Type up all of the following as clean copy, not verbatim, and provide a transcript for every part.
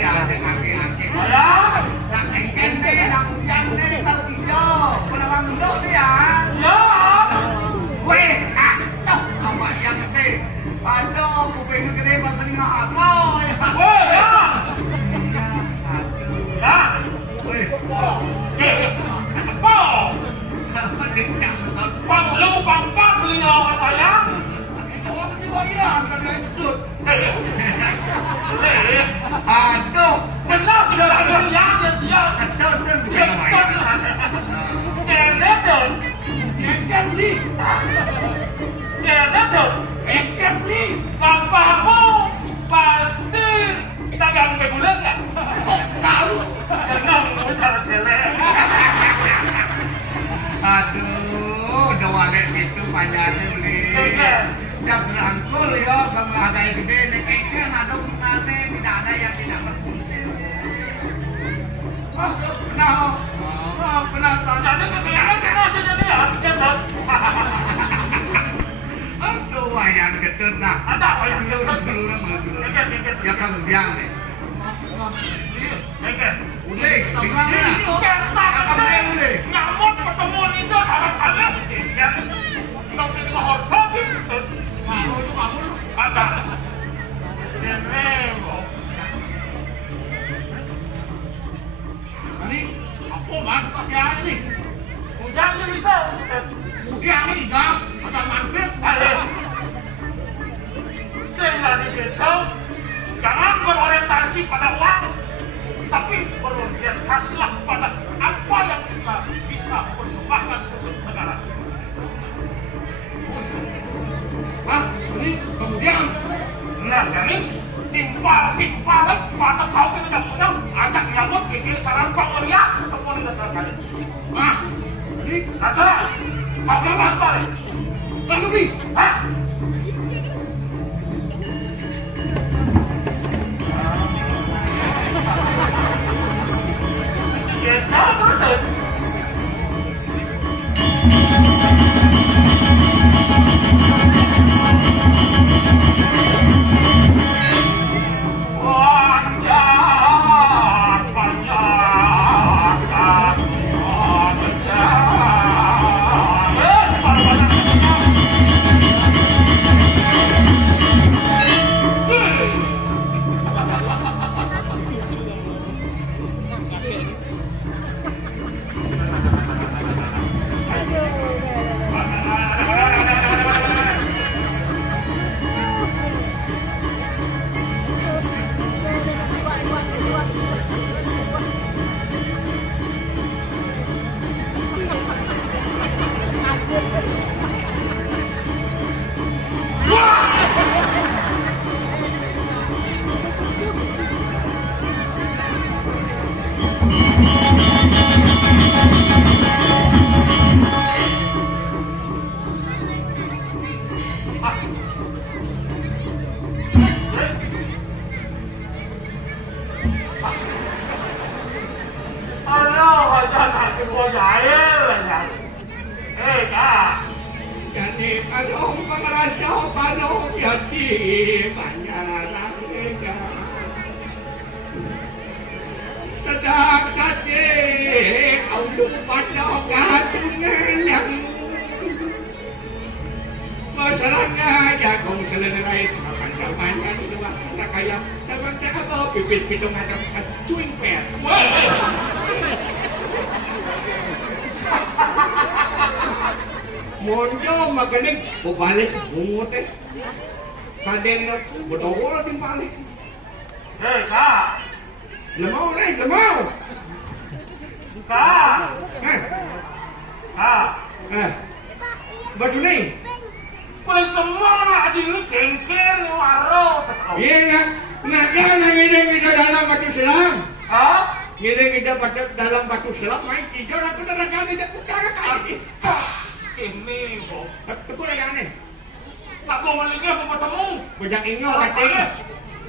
ya aki-aki. Ya. Nak kene nak ujian nih kalau hijau. Penawang dulu nih ya. Ya. Weh, tuh awak yang gede. Aduh, kuping gede pas lima apa ya. Weh, ya. Ya. Weh. Apa? Bang lu bangpa beli lawan saya? Orang di wayang kan gedut. Aduh, benar saudara kalian dia siap. Aduh, Dia betul. Kenapa? Ekan ni. Kenapa? Ekan ni. Bapakmu pasti dagang kebulan ya? Kok tahu? Kenang cara celek. Aduh, udah walek gitu panjangnya beli. Yang berangkul ya, sama harga gede, nekeknya ada gunanya, tidak ada yang tidak berfungsi. Oh, kenal. Oh, kenal. Jadi kebiasaan kita aja jadi ya, jangan. Aduh, wayang gedut nah. Ada wayang gedut. Seluruh. Ya kemudian nih. Uleh, gimana? Pesta Apa uleh? nyamuk pertemuan itu sama kalian. Nggak usah dihormat gitu. Malu itu kamu. Ada. Ini, Ini apa mas? Ya ini. udah bisa. Udah ini enggak. Asal mampis. Sehingga di desa jangan berorientasi pada uang, tapi berorientasilah pada apa yang kita bisa persembahkan untuk negara. Wah, ini kemudian. Nah, jadi timpal pada kau kita tidak punya ajak nyambut gigi cara kau meriah temuan dasar kali. Wah, ini. Ada kau yang apa? Langsung nih. Hah? Ya, jangan berdebat. Aduh, pengerasa panuh jadi banyak mereka. Sedang sasi kau lupa kadunan yang masalahnya jagung selesai semakan kapangan itu waktu kayak teman apa pipis kita ngadap cuing per. Mondo magaling balik bungot eh. Kadang berdawal di balik. Kak. Lemau nih, lemau. Kak. Kak. Baju nih. Paling semua aja ini cengker waro tekau. Iya nggak? Nah ngide dalam batu selam. Hah? Ngide dalam batu selam main tidur aku neraka tidak utara kali. Ini kok. Aku yang aneh. Nak mau melingkar mau ketemu. Bejak ingat katanya.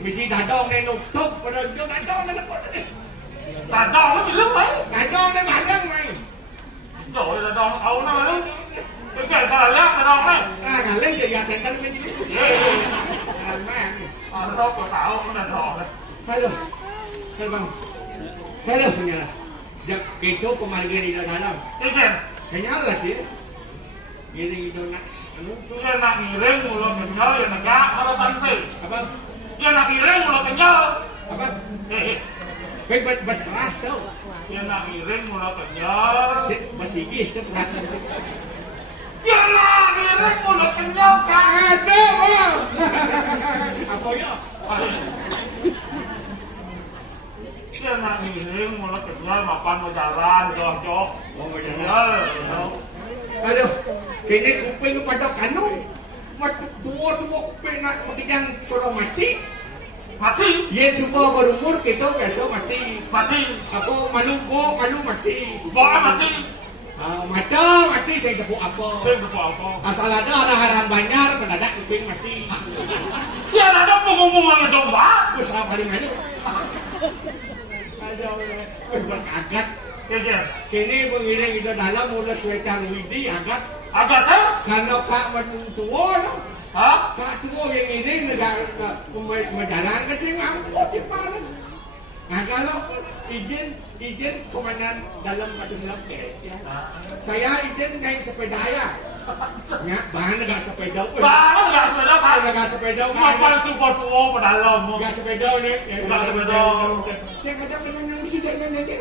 Misi dadong nih nutup pada dadong nih lepas tadi. Dadong lu jelek mai. Dadong nih madang mai. Rồi dadong ấu nó lu. Cái kể cả là dadong này. Ngalen jadi asentan macam ni. Nó của tao nó dadong này. Aduh. Bang. Hello punya. Jak itu kemarin di dalam. Ikan. Kenyal lah dia. Gini itu nak anu Iya nak ngiring mulut kenyal ya negak harus santai. apa? Iya nak ngiring mulut kenyal. Apa? Eh, Kayak bas keras tau. iya nak ngiring mulut kenyal. Bas igis kan keras. Iya nak ngiring mulut kenyal kan. Ada bang. Apa ya? Iya nak ngiring mulut kenyal makan mau jalan jauh-jauh. Oh mau Kenyal. Aduh, kini kuping pada kanu. Mati tua kuping nak yang suruh mati. Mati. Ye semua berumur kita biasa mati. Mati. Aku malu mati. Bawa mati. Mati saya tepuk apa? Saya betul apa? Asal ada arahan banyak mendadak kuping mati. Ya ada pengumuman ngedombas. Terus apa paling aja? Ada berkagat. Iya. Kini mengiring itu dalam mulai suetan widi agak Agak teh? karena kak mentua no. Hah? Kak tua yang ini negara menjalankan sih ngangkut di paling. Nah kalau izin komandan dalam batu selam ya. Saya izin naik sepeda ya. Nggak bahan nggak sepeda pun. Bahan nggak sepeda kan? Nggak sepeda Kapan support tua pedalam? nggak sepeda nih. Nggak sepeda. Saya kadang yang mesti jangan jadi.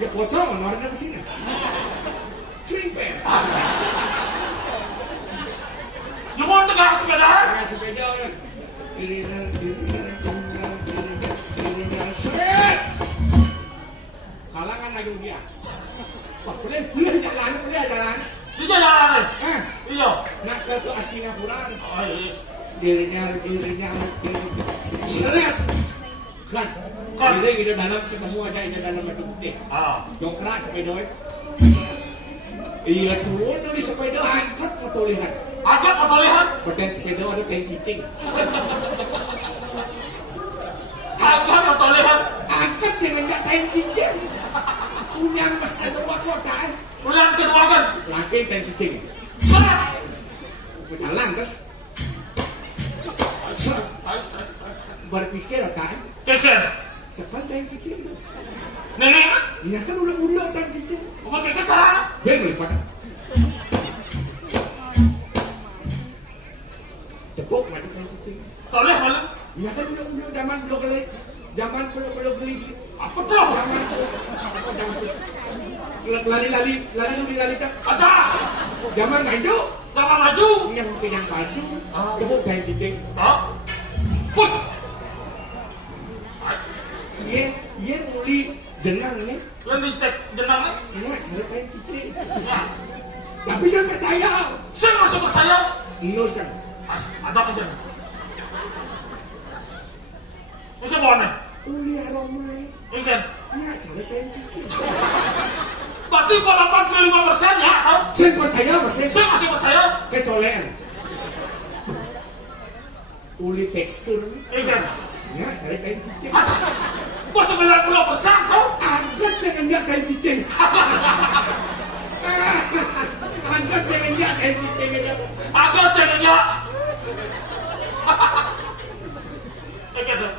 Dia potong warna mesinnya. Cuimper. You want nggak sepeda? Nggak sepeda ya. Seret. Kalangan lagi dia. Wah, boleh jalan. Di jalan. Iya. Nak ke Singapura. Oh iya. Dirinya. Seret. Kan. Diri kita dalam ketemu aja di dalam batu putih. Jongkrak sepeda. Iya tuh, di sepeda angkat motor lihat. Agak foto lihat. Badan sepeda ada kain cicing. Agak foto lihat. Angkat jangan nggak kain cicing. Punya mas ada kota. Bulan kedua kan. Laki kain cicing. Sana. Berjalan terus. Berpikir kan? Keker. Sepan kain cicing. Nenek. Iya kan ulo kain cicing. Bukan keker cara. Ben lepas. Tepuk mati kain cicing. Toleh malu. Iya kan ulo zaman belum beli. Zaman belum beli. Apa tuh? Lari tak? Ada. Zaman maju. Jangan maju. Yang palsu. Tepuk kain cicing. Hah? Put. Iya muli jenang nih. Yang ditek jenangnya. Iya ada kain cicing. Ya. Tapi saya percaya. Saya masih percaya. Nusan. Ada aja. Bisa boleh. Uli aromai. Ikan. Iya ada kain cicing. Berarti kalau 85% ya kau. Saya percaya masih. Saya masih percaya. Kecolean. Uli tekstur. Ikan. Iya ada kain cicing. Kau 90% kau. Angkat jangan lihat kain cicing. Angkat jangan lihat kain cicing. Agak sengaja. Ikan tu.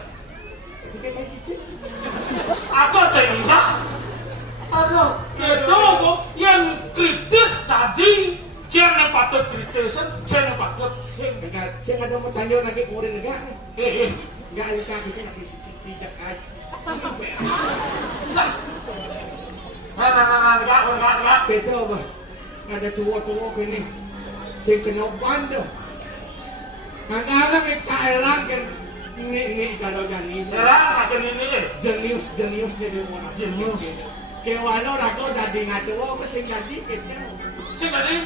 Kain cicing. Agak sengaja. Aduh, kita yang kritis tadi. Jangan patut kritisan, jangan patut sing. Enggak, saya nggak mau tanya lagi kurin enggak. Enggak luka kita lagi tidak aja. Enggak. Kita apa? Ada tua gini. Saya kena bandel. Kadang-kadang kita elang kan ini kalau jenius. Sekarang akan ini. Jenius jadi mana? Jenius. Kewano rago dadi ngatuwa apa sing jadi kita. Sing tadi.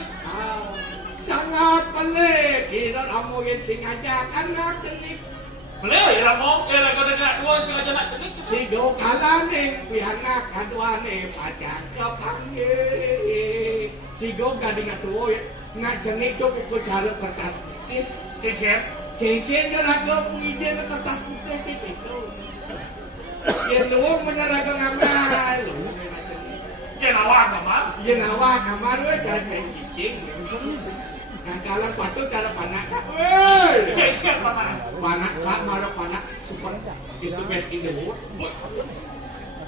Sangat pelik. Kita ngomongin sing aja karena cenik. Boleh, ramu. Lagi nak dua sengaja nak cenik. Sigo kalane pianak aduane pajak kepange. Sigo gading atuo ya. Nak cenik tu ko cara kertas putih. Keker. Kengkeng yo rago ngide na kertas putih itu. Yang luang menyeraga ngamal. Dia nawak kamar. Yang awak kamar we cara cicing. Ngakalan patu cara panak. Weh. Keker mana? Panak kak marah panak super is the best in the world.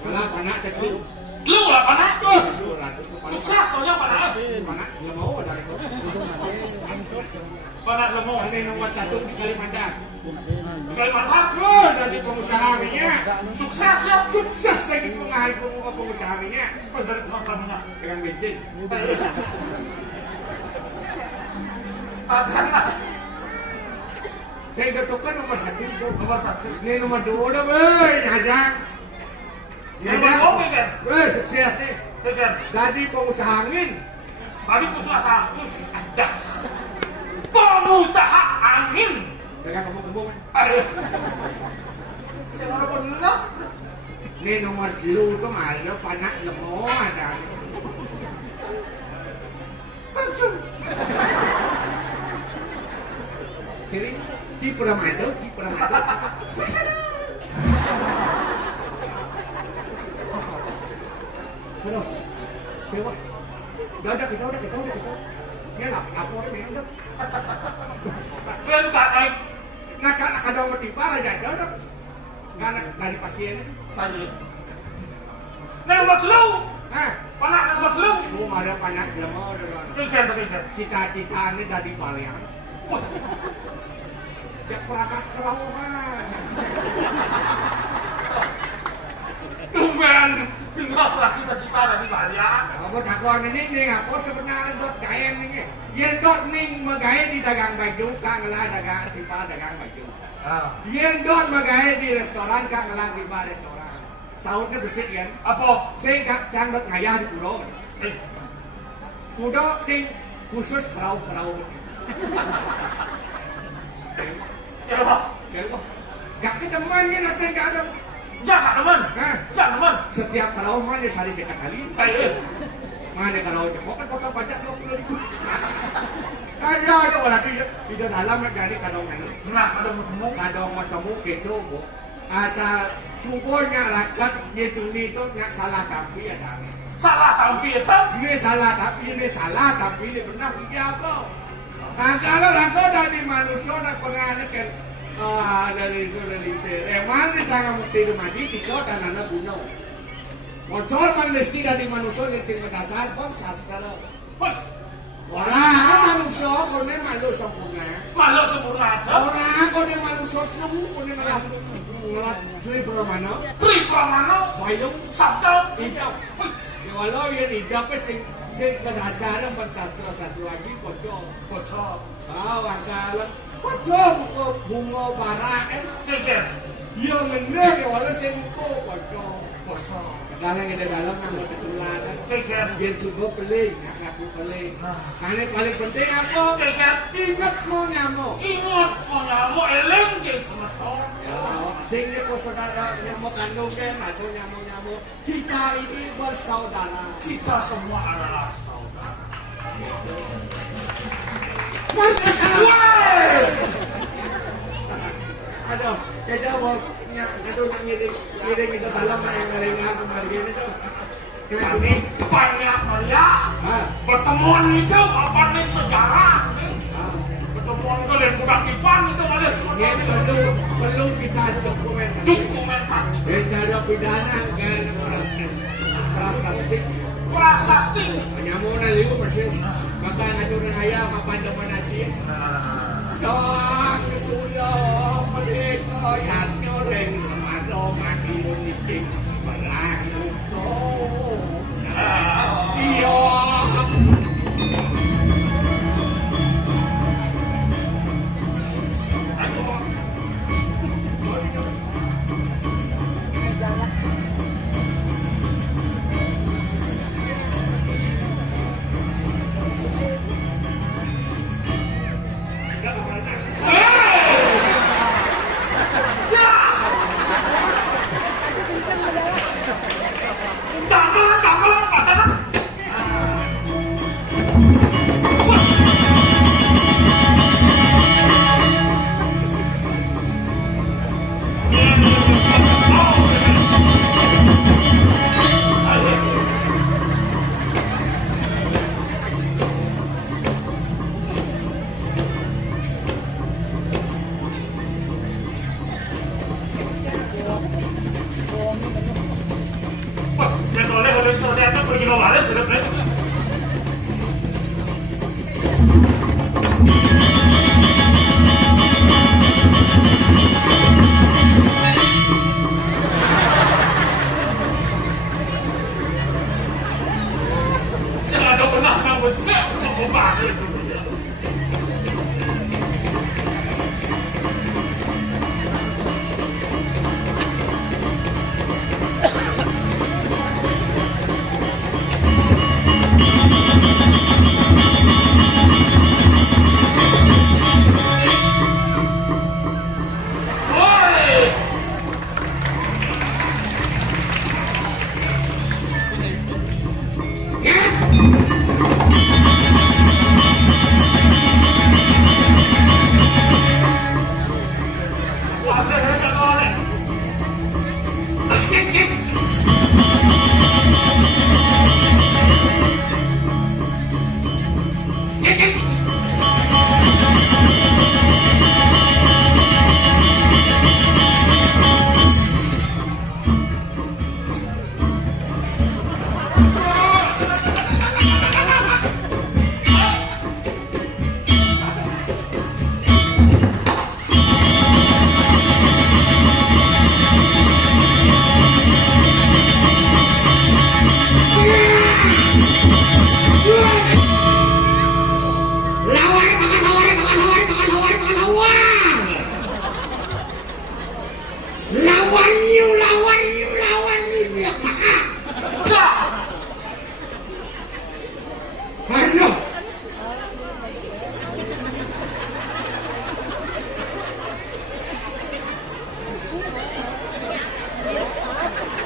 Malah panak ceklu. Lu lah panak. Ratu Sukses kau nya panak. panak nggak mau ada itu. Panak lu mau. Ini nomor 1 di Kalimantan. Kalimantan. Dari pengusaha minyak. Sukses ya. Sukses lagi pengusaha minyak. Dari pengusaha minyak. Dengan bensin. Padahal Saya udah nomor 1 itu. nomor 1. Ini nomor 2 udah, boy. Nyadang. Nomor 2 kan? Weh, sukses nih. Kan? Jadi pengusaha angin. Tadi pengusaha ada. Pengusaha angin. Dengan kembung-kembung. Ayo. Siapa benar? Ini nomor 2 itu malah panak lemah ada. Kacau. Kiri, Cipuramadu. Sasana. Aduh, dewa. Udah, kita. Ya lah, apa orang yang udah. Bentar, ay. Nak ada orang tiba aja, udah. Nggak dari pasien. Tadi. Nomor lu. Hah? Panak nomor lu. Ada panak lemah. Bisa. Cita-cita ini dari Balian. Ya perangkat kerauhan. Tumben. Tinggal lagi kita dari Balian. Apa dakwaan ini nih, apa sebenarnya dot gaya nih? Yen dot ning magaya di dagang baju, kang lah dagang tiba dagang baju. Yen dot magaya di restoran, kang lah tiba restoran. Sautnya bersih kan? Apa? Saya nggak canggut ngayah di pulau. Pulau ting khusus kerau. Ya Pak. Gak ketemuannya nanti gak ada. Jangan teman. Jangan. Setiap kerau mana sehari sekali. Mana kalau cepok kan potong pajak 20.000. Ada orang di dalam jadi kadang-kadang. Nah, Kadang mau temu gitu, Bu. Asal sungguhnya rakyat gitu itu nggak salah tapi ada. Salah tapi itu. Ini salah tapi ini benar apa? Nah kalau aku dari manusia dan penganik dari Reman di sana mesti mati tiga dan anak gunung. Bocor mesti dari manusia yang sing mendasar pun sastra. Orang manusia kone malu sempurna. Malu sempurna ada. Orang kone manusia temu kone ngelat Tri Pramana. Payung Sabda. idap. Walau yang idap sing kedasaran pun sastra lagi bocor. Wangkalan. Bocor bunga bara kan. Yang benar ya walau sing bocor. Dalam nanggut ketularan. Yang cukup peling, ngaku peling. Karena paling penting apa? Ingat mau nyamuk. Eleng ke semeton. Sehingga kau saudara nyamuk kandung kan atau nyamuk. Kita ini bersaudara. Kita semua adalah saudara. Aduh, kita mau ngiring itu dalam yang ngaringan kemarin itu. Kami banyak meriah. Pertemuan itu apa nih sejarah nih? Pertemuan itu yang kurang kipan itu ada Ini perlu kita dokumentasi. Cara pidana kan Prasasti. Penyamunan liu masih maka ngaturan ayam apa teman nanti. Sang sudah mereka yang nyoreng semado maki uniting perang utuh. Iya. Ino Wares, sudah